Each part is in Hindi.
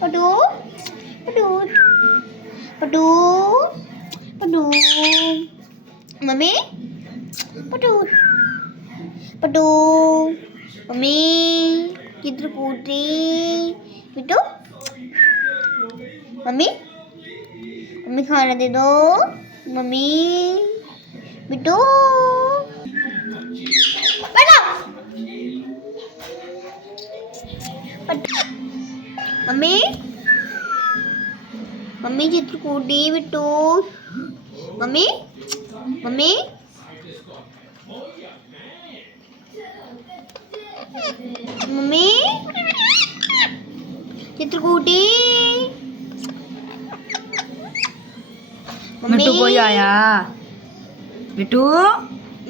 पटू पटू पटू पटू मम्मी पटू पटू मम्मी चित्रकूटी बिट्टू मम्मी मम्मी खाना दे दो मम्मी बिट्टू मम्मी मम्मी चित्रकूटी बिट्टू मम्मी मम्मी मम्मी चित्रकूटी मिट्टू कोई आया मिट्टू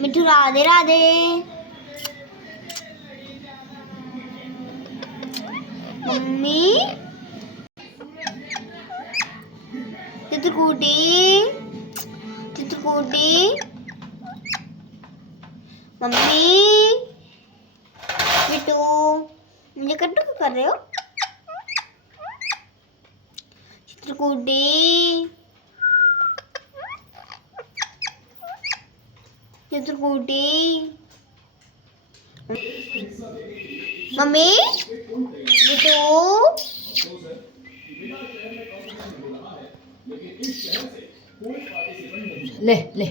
मिट्टू राधे राधे मम्मी चित्रकूटी चित्रकूटी मम्मी बिट्टू मुझे कट्टू क्यों कर रहे हो चित्रकूटी चित्रकूटी मम्मी बिट्टू ले ले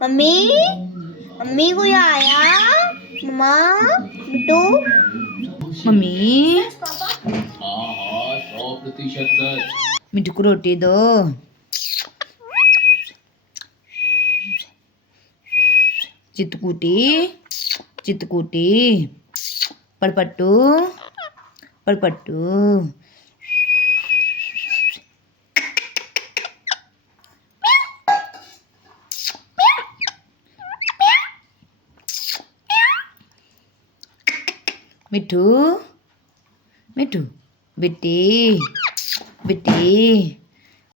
मम्मी मम्मी कोई आया मम्मा बिट्टू मम्मी 100% सच मिट्टू को रोटी दो चित्रकूटी चित्रकूटी पड़पट्टू पड़पट्टू मिट्टू मिट्टू बिट्टी बिट्टी